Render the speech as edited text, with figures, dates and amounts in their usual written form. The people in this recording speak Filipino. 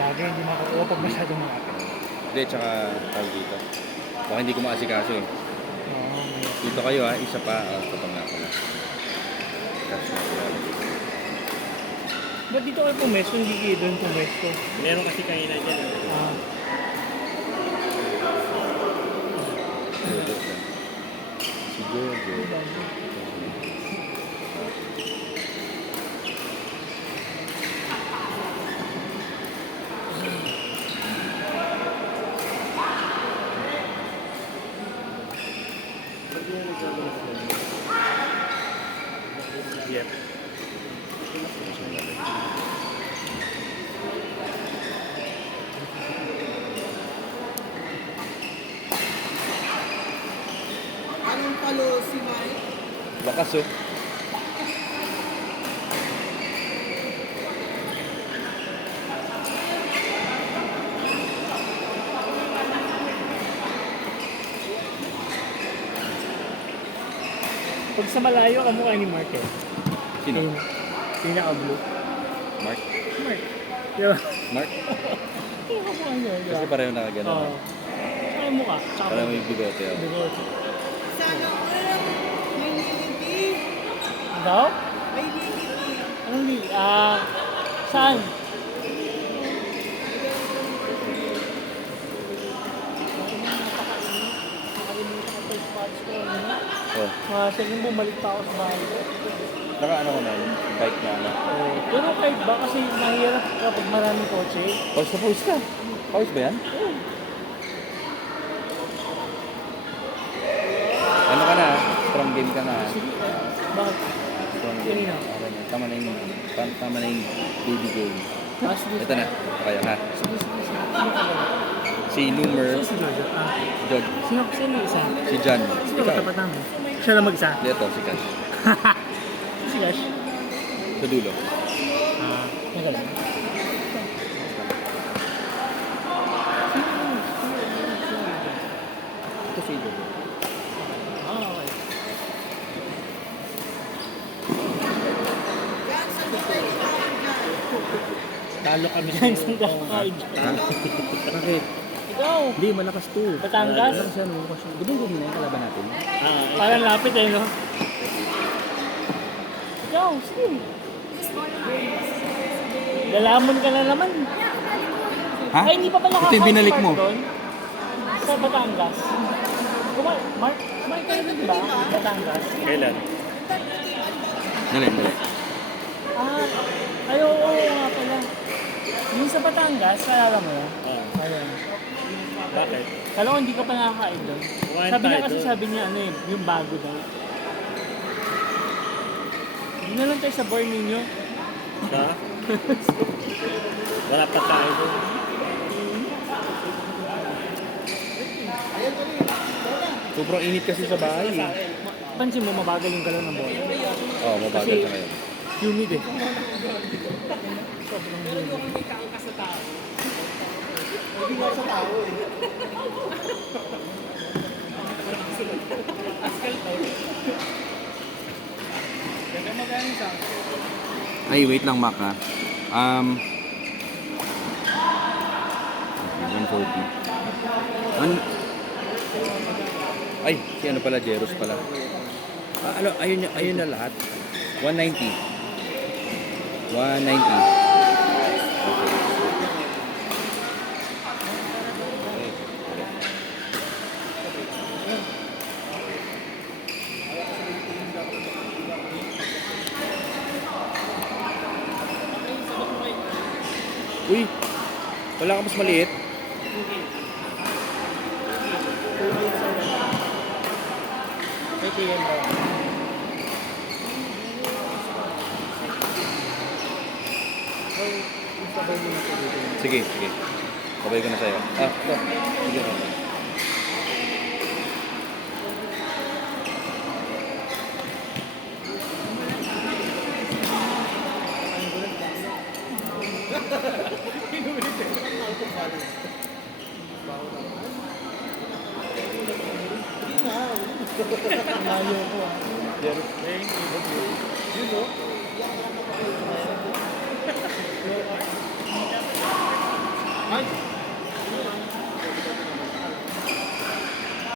bagay, hindi makukuha pag masyadong malapit. Hindi, tsaka tawag dito. Baka hindi ko maasikaso eh. Oo, Dito kayo ha, isa pa. Ito pa nga pala. Cash na pala. ba't dito kayo pumesto? Hindi kayo doon pumesto. Meron kasi kanina dyan. Ah, Jojo lang. Si Jojo. Yep. Anong palo si Mike? Lakas oh. pag sa malayo, kamukha ni Mark eh. Sino? Yung pinaka-blue. Mark? Mark. Di ba? Mark? Yung kamukha niya, di ba? Kasi pareho nakagano. Oo. Tsaka yung mukha. Tsaka Pareho may bigote oh. bigote. Sana all, may liliti. Daw? May liliti. Anong lili? Saan? Nakalimutan ko pa yung spots ko. Oh. Sige, bumalik pa ako sa bahay. Naka ano ko na yun? Bike na ano? Pero kahit ba kasi mahirap kapag maraming kotse. Pause na pause ka. Pause ba yan? Ano ka na? Strong game ka na. Sige, bakit? Strong game. Kanina. Okay na. Tama na yung baby game. Sige. Ito na. Okay ha. Sige. Sino ka ba? Si Numer, Sino si Jojo? Jod, Sino yung isa? si John. Sino ba Ikaw. tapat namin? Siya lang mag-isa? Dito, si Cash. Si Gash? Sa dulo. Teka lang. Ito si Jod. Okay. Talo kami Yan, saan ka kakain? Bakit? Ikaw! Hindi, malakas to. Batangas? Malakas yan. Gudong-gudong na yung kalaban natin. Parang lapit eh, no? Ikaw, sige. Lalamon ka na naman. Ha? Ay, hindi pa pala Ito yung binalik mo. doon? Sa Batangas. Mark ka na din ba? Batangas. Kailan? Dali. Ay, oo nga pala. Yung sa Batangas, kalala mo yun? Oo. Ayun. Bakit? Kala ko hindi ka pa nakakain doon. Kumain Sabi niya tayo kasi doon. sabi niya ano eh, yung bago daw. Hindi na lang tayo sa bar ninyo. Ha? Wala pa tayo doon. Sobrang init kasi sa bahay eh. Pansin mo, mabagal yung galaw ng bola. Oo, mabagal Kasi- siya ngayon. Humid eh. Ay, wait lang, Mac ha. 140. Ay, si ano pala, Jeros pala. Ayun na lahat. 190. 190. Uy, wala ka mas maliit. May tingin ba? Sige. Sabay ko na sa'yo. Ito. Sige. Layo ko ah. Yun o. 190. Ay,